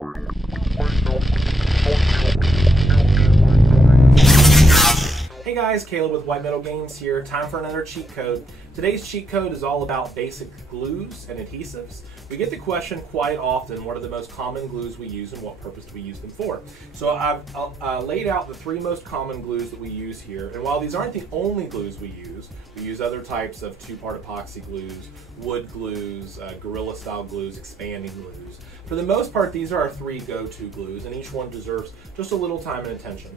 Hey guys, Caleb with White Metal Games here. Time for another cheat code. Today's cheat code is all about basic glues and adhesives. We get the question quite often, what are the most common glues we use and what purpose do we use them for? So I've laid out the three most common glues that we use here. And while these aren't the only glues we use other types of two-part epoxy glues, wood glues, Gorilla style glues, expanding glues. For the most part, these are our three go-to glues, and each one deserves just a little time and attention.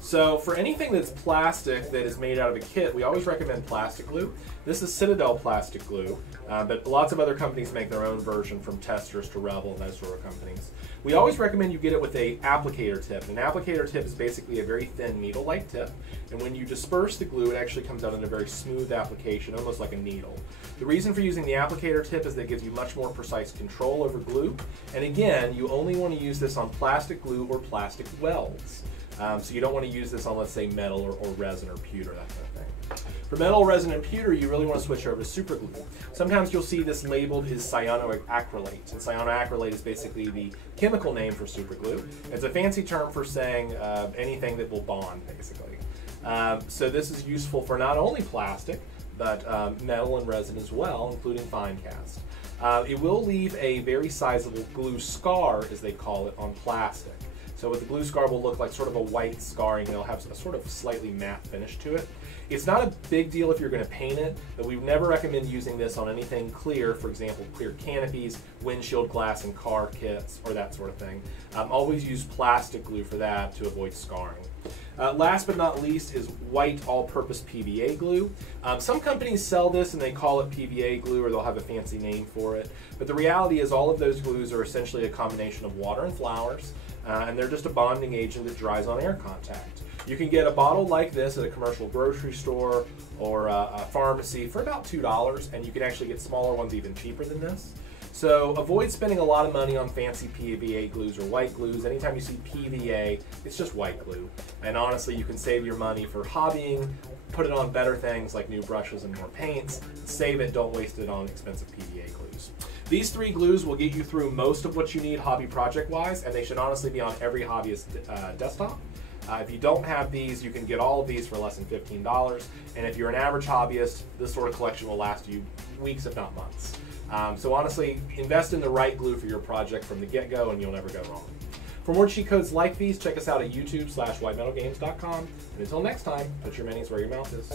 So for anything that's plastic that is made out of a kit, we always recommend plastic glue. This is Citadel plastic glue, but lots of other companies make their own version, from Testers to Rebel and those sort of companies. We always recommend you get it with an applicator tip. An applicator tip is basically a very thin needle-like tip, and when you disperse the glue, it actually comes out in a very smooth application, almost like a needle. The reason for using the applicator tip is that it gives you much more precise control over glue, and again, you only want to use this on plastic glue or plastic welds. So you don't want to use this on, let's say, metal or resin or pewter, that kind of thing. For metal, resin, and pewter, you really want to switch over to Superglue. Sometimes you'll see this labeled as cyanoacrylate, and cyanoacrylate is basically the chemical name for Superglue. It's a fancy term for saying anything that will bond, basically. So this is useful for not only plastic, but metal and resin as well, including fine cast. It will leave a very sizable glue scar, as they call it, on plastic. So what the glue scar will look like, sort of a white scarring. It'll have a sort of slightly matte finish to it. It's not a big deal if you're going to paint it, but we never recommend using this on anything clear, for example, clear canopies, windshield glass in car kits, or that sort of thing. Always use plastic glue for that to avoid scarring. Last but not least is white all-purpose PVA glue. Some companies sell this and they call it PVA glue, or they'll have a fancy name for it. But the reality is all of those glues are essentially a combination of water and flowers, and they're just a bonding agent that dries on air contact. You can get a bottle like this at a commercial grocery store or a pharmacy for about $2, and you can actually get smaller ones even cheaper than this. So avoid spending a lot of money on fancy PVA glues or white glues. Anytime you see PVA, it's just white glue. And honestly, you can save your money for hobbying, put it on better things like new brushes and more paints. Save it, don't waste it on expensive PVA glues. These three glues will get you through most of what you need hobby project-wise, and they should honestly be on every hobbyist desktop. If you don't have these, you can get all of these for less than $15. And if you're an average hobbyist, this sort of collection will last you weeks, if not months. So honestly, invest in the right glue for your project from the get-go and you'll never go wrong. For more cheat codes like these, check us out at youtube.com/whitemetalgames. And until next time, put your minis where your mouth is.